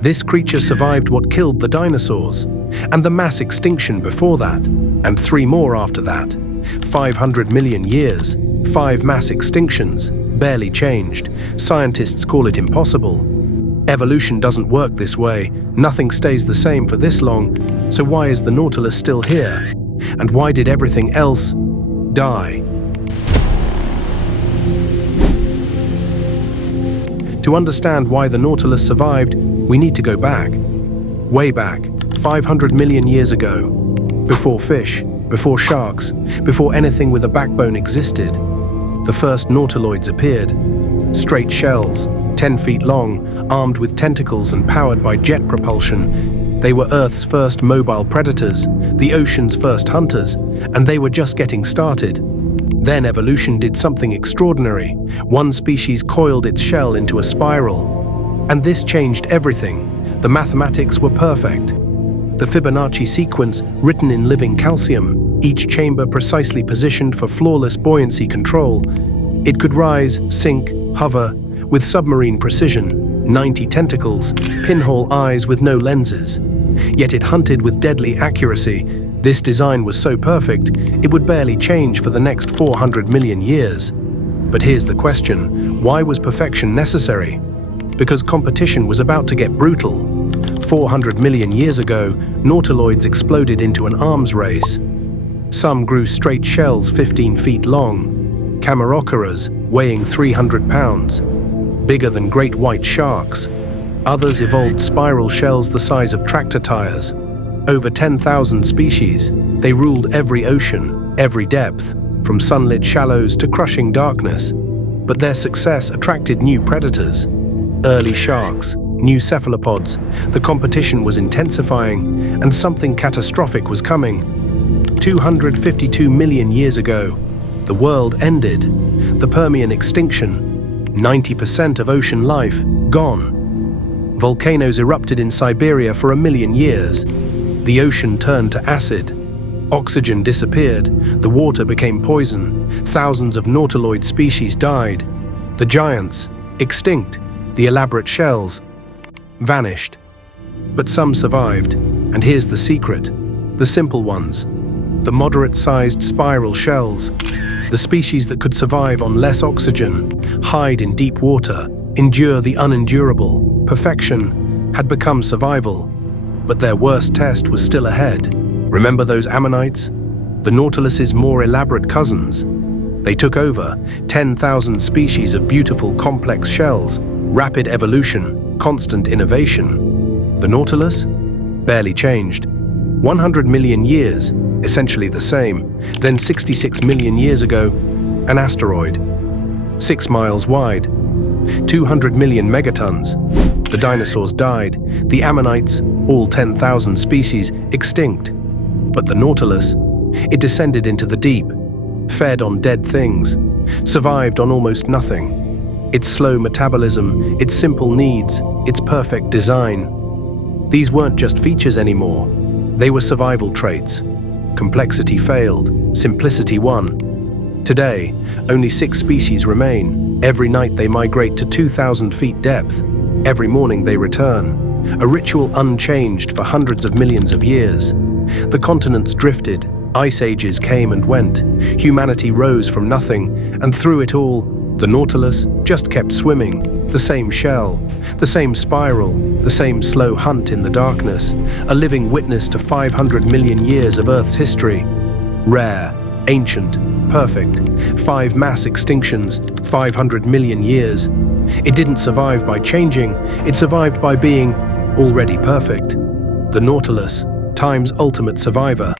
This creature survived what killed the dinosaurs, and the mass extinction before that, and 3 more after that. 500 million years, 5 mass extinctions, barely changed. Scientists call it impossible. Evolution doesn't work this way. Nothing stays the same for this long. So why is the Nautilus still here? And why did everything else die? To understand why the Nautilus survived, we need to go back. Way back, 500 million years ago. Before fish, before sharks, before anything with a backbone existed. The first nautiloids appeared. Straight shells, 10 feet long, armed with tentacles and powered by jet propulsion. They were Earth's first mobile predators, the ocean's first hunters, and they were just getting started. Then evolution did something extraordinary. One species coiled its shell into a spiral. And this changed everything. The mathematics were perfect. The Fibonacci sequence written in living calcium, each chamber precisely positioned for flawless buoyancy control. It could rise, sink, hover, with submarine precision, 90 tentacles, pinhole eyes with no lenses. Yet it hunted with deadly accuracy. This design was so perfect, it would barely change for the next 400 million years. But here's the question, why was perfection necessary? Because competition was about to get brutal. 400 million years ago, nautiloids exploded into an arms race. Some grew straight shells 15 feet long, camaracaras weighing 300 pounds, bigger than great white sharks. Others evolved spiral shells the size of tractor tires. Over 10,000 species, they ruled every ocean, every depth, from sunlit shallows to crushing darkness. But their success attracted new predators. Early sharks, new cephalopods. The competition was intensifying, and something catastrophic was coming. 252 million years ago, the world ended. The Permian extinction. 90% of ocean life gone. Volcanoes erupted in Siberia for 1 million years. The ocean turned to acid. Oxygen disappeared. The water became poison. Thousands of nautiloid species died. The giants, extinct. The elaborate shells, vanished. But some survived. And here's the secret. The simple ones. The moderate-sized spiral shells. The species that could survive on less oxygen, hide in deep water, endure the unendurable. Perfection had become survival. But their worst test was still ahead. Remember those ammonites? The Nautilus's more elaborate cousins. They took over 10,000 species of beautiful complex shells, rapid evolution, constant innovation. The Nautilus? Barely changed. 100 million years, essentially the same. Then 66 million years ago, an asteroid. 6 miles wide. 200 million megatons. The dinosaurs died. The ammonites, all 10,000 species, extinct. But the Nautilus, it descended into the deep, fed on dead things, survived on almost nothing. Its slow metabolism, its simple needs, its perfect design. These weren't just features anymore. They were survival traits. Complexity failed, simplicity won. Today, only 6 species remain. Every night they migrate to 2,000 feet depth. Every morning they return. A ritual unchanged for hundreds of millions of years. The continents drifted, ice ages came and went. Humanity rose from nothing, and through it all, the Nautilus just kept swimming. The same shell, the same spiral, the same slow hunt in the darkness. A living witness to 500 million years of Earth's history. Rare, ancient, perfect. 5 mass extinctions, 500 million years. It didn't survive by changing, it survived by being already perfect. The Nautilus, time's ultimate survivor.